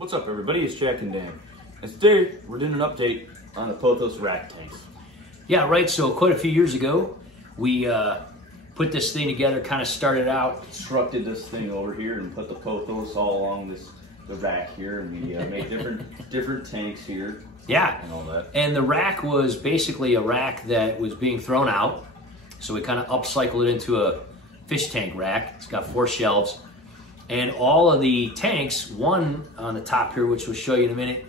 What's up, everybody? It's Jack and Dan. And today we're doing an update on the Pothos rack tanks. Yeah, right. So quite a few years ago, we put this thing together. Kind of started out, Constructed this thing over here and put the Pothos all along the rack here, and we made different tanks here. Yeah, and all that. And the rack was basically a rack that was being thrown out, so we kind of upcycled it into a fish tank rack. It's got 4 shelves. And all of the tanks, one on the top here, which we'll show you in a minute,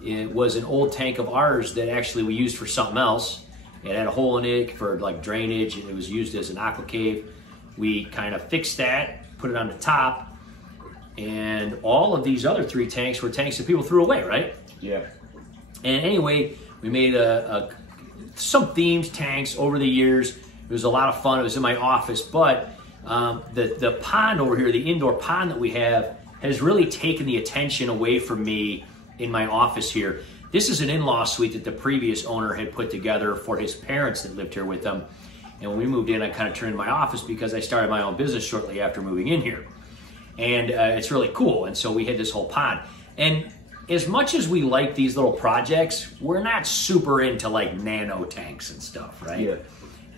it was an old tank of ours that actually we used for something else. It had a hole in it for like drainage, and it was used as an aqua cave. We kind of fixed that, put it on the top, and all of these other 3 tanks were tanks that people threw away, right? Yeah. And anyway, we made some themed tanks over the years. It was a lot of fun. It was in my office, but the pond over here, the indoor pond that we have, has really taken the attention away from me in my office here. This is an in-law suite that the previous owner had put together for his parents that lived here with them. And when we moved in, I kind of turned my office because I started my own business shortly after moving in here. And it's really cool. And so we had this whole pond. And as much as we like these little projects, we're not super into like nano tanks and stuff, right? Yeah.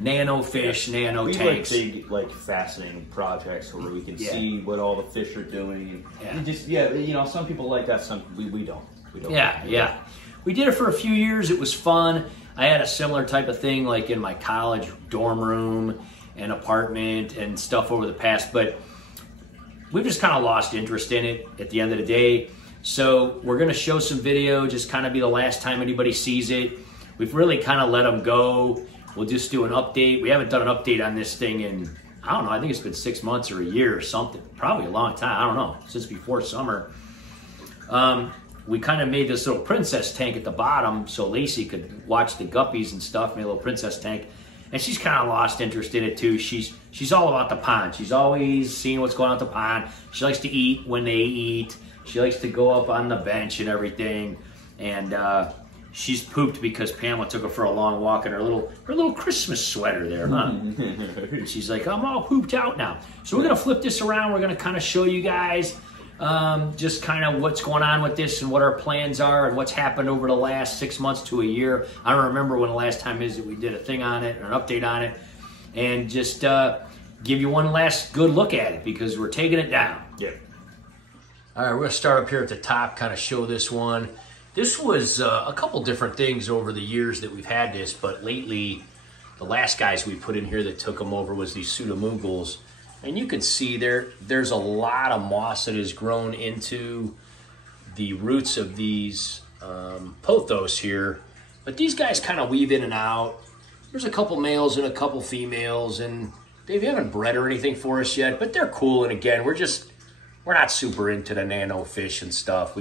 Nano fish, nano tanks. We like big, like fascinating projects where we can see what all the fish are doing. And just you know, some people like that. Some we don't. We don't. Yeah. We did it for a few years. It was fun. I had a similar type of thing like in my college dorm room and apartment and stuff over the past, but we've just kind of lost interest in it at the end of the day. So we're going to show some video, just kind of be the last time anybody sees it. We've really kind of let them go. We'll just do an update. We haven't done an update on this thing in, I don't know, I think it's been 6 months or a year or something. Probably a long time, I don't know, since before summer. We kind of made this little princess tank at the bottom so Lacey could watch the guppies and stuff, made a little princess tank. And she's kind of lost interest in it too. She's all about the pond. She's always seeing what's going on at the pond. She likes to eat when they eat. She likes to go up on the bench and everything. And she's pooped because Pamela took her for a long walk in her little Christmas sweater there, huh? And she's like, I'm all pooped out now. So we're gonna flip this around. We're gonna kind of show you guys just kind of what's going on with this and what our plans are and what's happened over the last 6 months to a year. I don't remember when the last time is that we did a thing on it or an update on it, and just give you one last good look at it because we're taking it down. Yeah. All right, we're gonna start up here at the top, kind of show this one. This was a couple different things over the years that we've had this, but lately, the last guys we put in here that took them over was these pseudomugals. And you can see there's a lot of moss that has grown into the roots of these pothos here. But these guys kind of weave in and out. There's a couple males and a couple females, and they haven't bred or anything for us yet, but they're cool. And again, we're not super into the nano fish and stuff.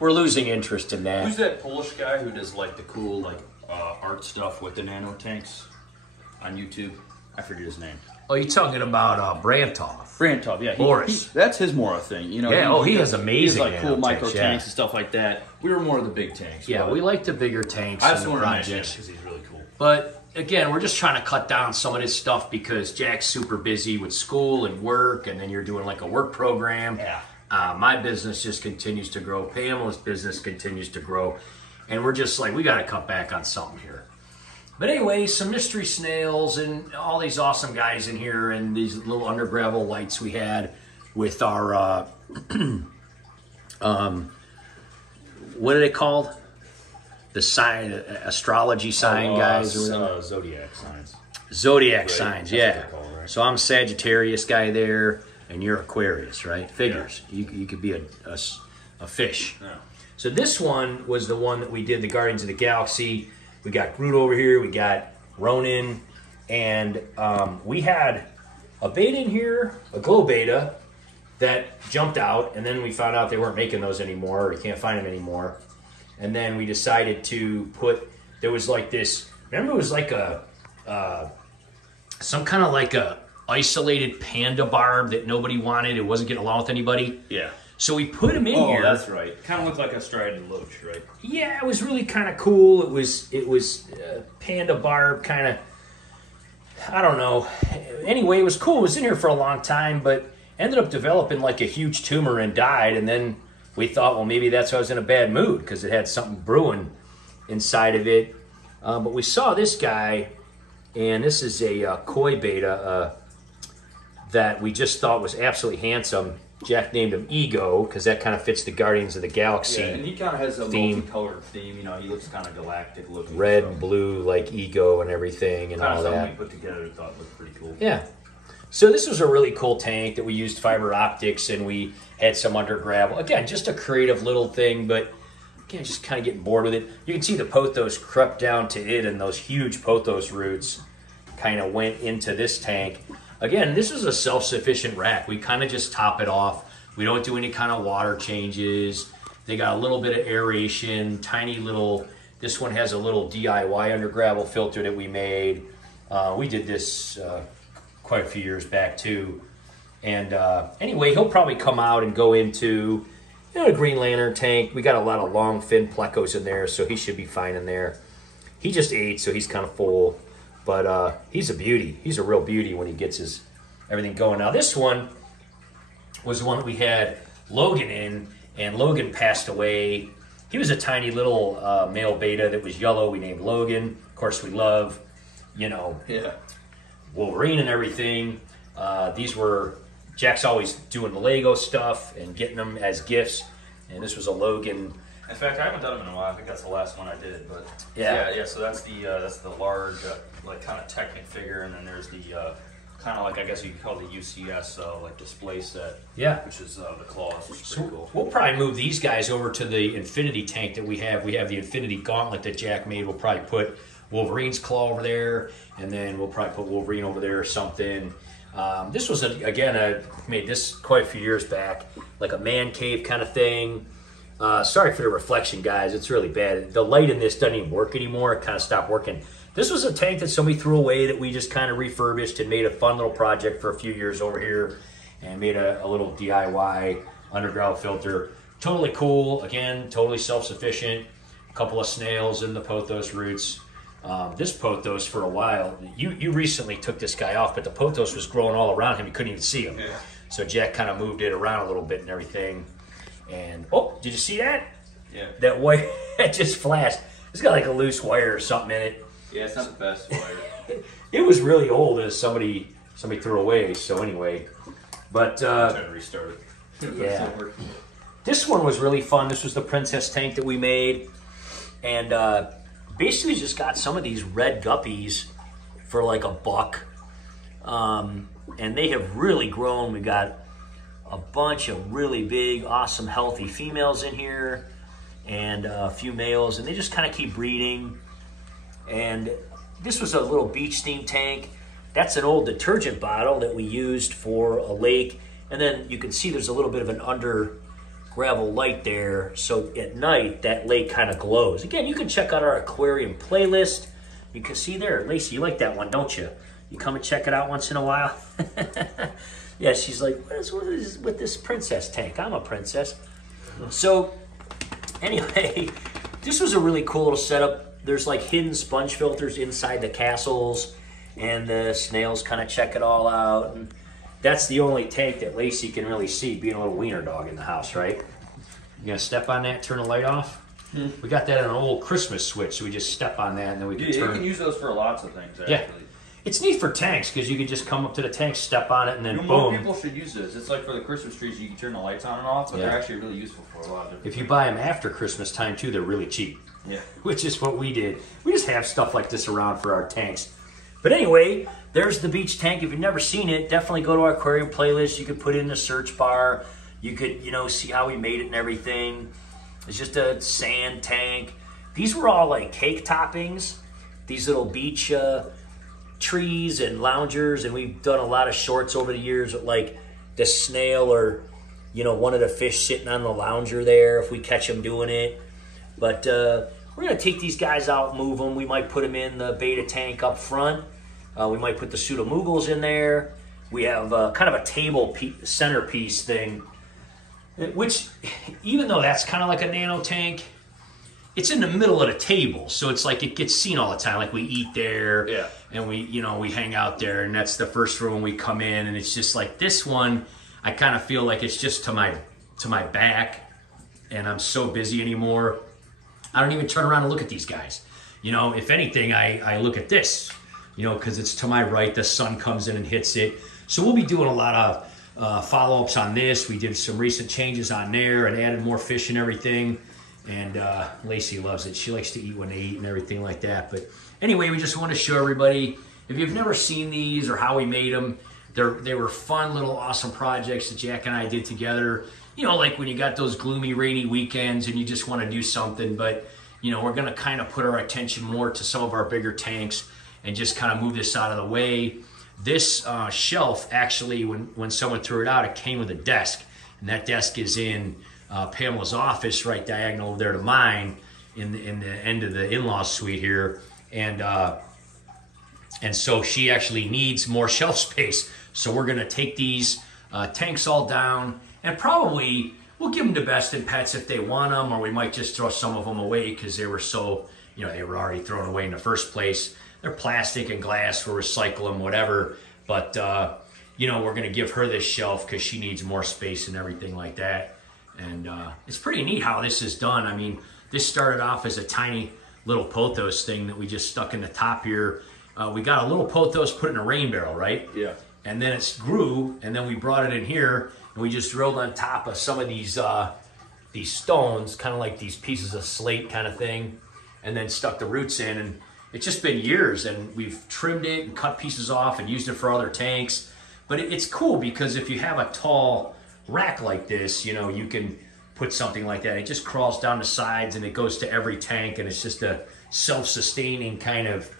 We're losing interest in that. Who's that Polish guy who does like the cool like art stuff with the nano tanks on YouTube? I forget his name. Oh, you're talking about Brantov. Brantov, yeah. Boris. That's his more a thing, you know. Yeah, he has amazing he has like cool micro tanks, tanks and stuff like that. We were more of the big tanks. Yeah, we like the bigger tanks. I just and the wanted to mention him projects because he's really cool. But again, we're just trying to cut down some of this stuff because Jack's super busy with school and work, and then you're doing like a work program. Yeah. My business just continues to grow. Pamela's business continues to grow. And we're just like, we got to cut back on something here. But anyway, some mystery snails and all these awesome guys in here and these little under gravel lights we had with our, what are they called? The sign, astrology sign guys? Or Zodiac signs. Zodiac signs, yeah. Right? So I'm Sagittarius guy there, and you're Aquarius, right? Figures. Yeah. You could be a fish. Yeah. So this one was the one that we did, the Guardians of the Galaxy. We got Groot over here. We got Ronin. And we had a beta in here, a glow beta, that jumped out. And then we found out they weren't making those anymore, or you can't find them anymore. And then we decided to put, there was like this, remember it was like some kind of like a isolated panda barb that nobody wanted. It wasn't getting along with anybody. Yeah. So we put him in here. Oh, that's right. Kind of looked like a striated loach, right? Yeah, it was really kind of cool. It was panda barb kind of, I don't know. Anyway, it was cool. It was in here for a long time, but ended up developing like a huge tumor and died. And then we thought, well, maybe that's why I was in a bad mood, because it had something brewing inside of it. But we saw this guy, and this is a koi betta that we just thought was absolutely handsome. Jack named him Ego because that kind of fits the Guardians of the Galaxy. Yeah, and he kind of has a multicolored theme. You know, he looks kind of galactic looking. Red and blue, like Ego and everything, and all that. Something we put together and thought looked pretty cool. Yeah. So this was a really cool tank that we used fiber optics, and we had some under gravel. Again, just a creative little thing, but again, just kind of getting bored with it. You can see the pothos crept down to it, and those huge pothos roots kind of went into this tank. Again, this is a self-sufficient rack. We kind of just top it off. We don't do any kind of water changes. They got a little bit of aeration, tiny little, this one has a little DIY under gravel filter that we made. We did this quite a few years back too. And anyway, he'll probably come out and go into, you know, a Green Lantern tank. We got a lot of long fin plecos in there, so he should be fine in there. He just ate, so he's kind of full. But he's a beauty. He's a real beauty when he gets his everything going. Now this one was the one that we had Logan in, and Logan passed away. He was a tiny little male betta that was yellow. We named Logan. Of course, we love, you know, Wolverine and everything. These were, Jack's always doing the Lego stuff and getting them as gifts. And this was a Logan. In fact, I haven't done them in a while. I think that's the last one I did. But yeah. So that's the large, like kind of Technic figure, and then there's the kind of like, I guess you could call it the UCS like display set. Yeah. Which is the claws. Which is So pretty cool. we'll probably move these guys over to the Infinity tank that we have. We have the Infinity Gauntlet that Jack made. We'll probably put Wolverine's claw over there, and then we'll probably put Wolverine over there or something. This was, I made this quite a few years back, like a man cave kind of thing. Sorry for the reflection, guys. It's really bad. The light in this doesn't even work anymore. It kind of stopped working. This was a tank that somebody threw away that we just kind of refurbished and made a fun little project for a few years over here, and made a little DIY underground filter. Totally cool. Again, totally self-sufficient. A couple of snails in the pothos roots. This pothos for a while, you recently took this guy off, but the pothos was growing all around him. You couldn't even see him. Yeah. So Jack kind of moved it around a little bit and everything. And, oh, did you see that? Yeah. That wire, it just flashed. It's got like a loose wire or something in it. Yeah, it's not the best wire. It was really old as somebody threw away, so anyway. But, I'm trying to restart it. Yeah. This one was really fun. This was the Princess tank that we made. And basically just got some of these red guppies for like $1. And they have really grown. We got a bunch of really big, awesome, healthy females in here, and a few males, and they just kind of keep breeding. And this was a little beach themed tank. That's an old detergent bottle that we used for a lake, and then you can see there's a little bit of an under gravel light there, so at night that lake kind of glows. Again, you can check out our aquarium playlist. You can see there, Lacey, you like that one, don't you? You come and check it out once in a while. Yeah, she's like, what is with this princess tank? I'm a princess. So anyway, this was a really cool little setup. There's like hidden sponge filters inside the castles, and the snails kind of check it all out. And that's the only tank that Lacey can really see, being a little wiener dog in the house, right? You gonna step on that, turn the light off? We got that on an old Christmas switch, so we just step on that and then we can turn. You can use those for lots of things, actually. Yeah. It's neat for tanks because you can just come up to the tank, step on it, and then boom. More people should use this. It's like for the Christmas trees, you can turn the lights on and off, but they're actually really useful for a lot of different things. If you buy them after Christmas time too, they're really cheap. Yeah. Which is what we did. We just have stuff like this around for our tanks. But anyway, there's the beach tank. If you've never seen it, definitely go to our aquarium playlist. You could put it in the search bar. You could, see how we made it and everything. It's just a sand tank. These were all like cake toppings. These little beach trees and loungers, and we've done a lot of shorts over the years with like the snail or one of the fish sitting on the lounger there if we catch them doing it. But we're gonna take these guys out, move them. We might put them in the betta tank up front. We might put the pseudomoogles in there. We have kind of a table centerpiece thing, which even though that's kind of like a nano tank, it's in the middle of the table, so it's like it gets seen all the time. Like we eat there, yeah, and we hang out there, and that's the first room we come in, and it's just like this one. I kind of feel like it's just to my back, and I'm so busy anymore, I don't even turn around and look at these guys. You know, if anything, I look at this, you know, because it's to my right, the sun comes in and hits it. So we'll be doing a lot of follow-ups on this. We did some recent changes on there and added more fish and everything. And Lacey loves it. She likes to eat when they eat and everything like that. But anyway, we just want to show everybody, if you've never seen these or how we made them, they were fun little awesome projects that Jack and I did together. You know, like when you got those gloomy, rainy weekends and you just want to do something. But, you know, we're going to kind of put our attention more to some of our bigger tanks and just kind of move this out of the way. This shelf, actually, when someone threw it out, it came with a desk. And that desk is in Pamela's office, right diagonal over there to mine, in the end of the in-law suite here. And so she actually needs more shelf space. So we're going to take these tanks all down, and probably we'll give them to Best in Pets if they want them, or we might just throw some of them away because they were so, you know, they were already thrown away in the first place. They're plastic and glass, we'll recycle them, whatever. But, you know, we're going to give her this shelf because she needs more space and everything like that. And it's pretty neat how this is done. I mean, this started off as a tiny little Pothos thing that we just stuck in the top here. We got a little Pothos put in a rain barrel, right? Yeah. And then it grew, and then we brought it in here, and we just drilled on top of some of these stones, kind of like these pieces of slate kind of thing, and then stuck the roots in. And it's just been years, and we've trimmed it and cut pieces off and used it for other tanks. But it's cool because if you have a tall rack like this, you know, you can put something like that. It just crawls down the sides and it goes to every tank, and it's just a self-sustaining kind of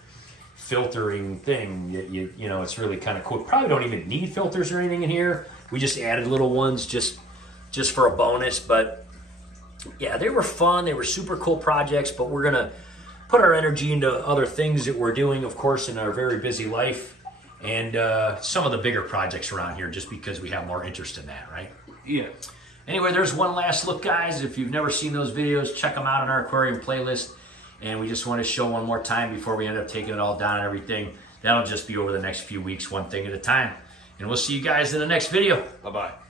filtering thing. You know, it's really kind of cool. Probably don't even need filters or anything in here. We just added little ones just for a bonus. But yeah, they were fun. They were super cool projects, but we're gonna put our energy into other things that we're doing, of course, in our very busy life, and some of the bigger projects around here, just because we have more interest in that, right? Yeah. Anyway, there's one last look, guys. If you've never seen those videos, check them out on our aquarium playlist. And we just want to show one more time before we end up taking it all down and everything. That'll just be over the next few weeks, one thing at a time. And we'll see you guys in the next video. Bye-bye.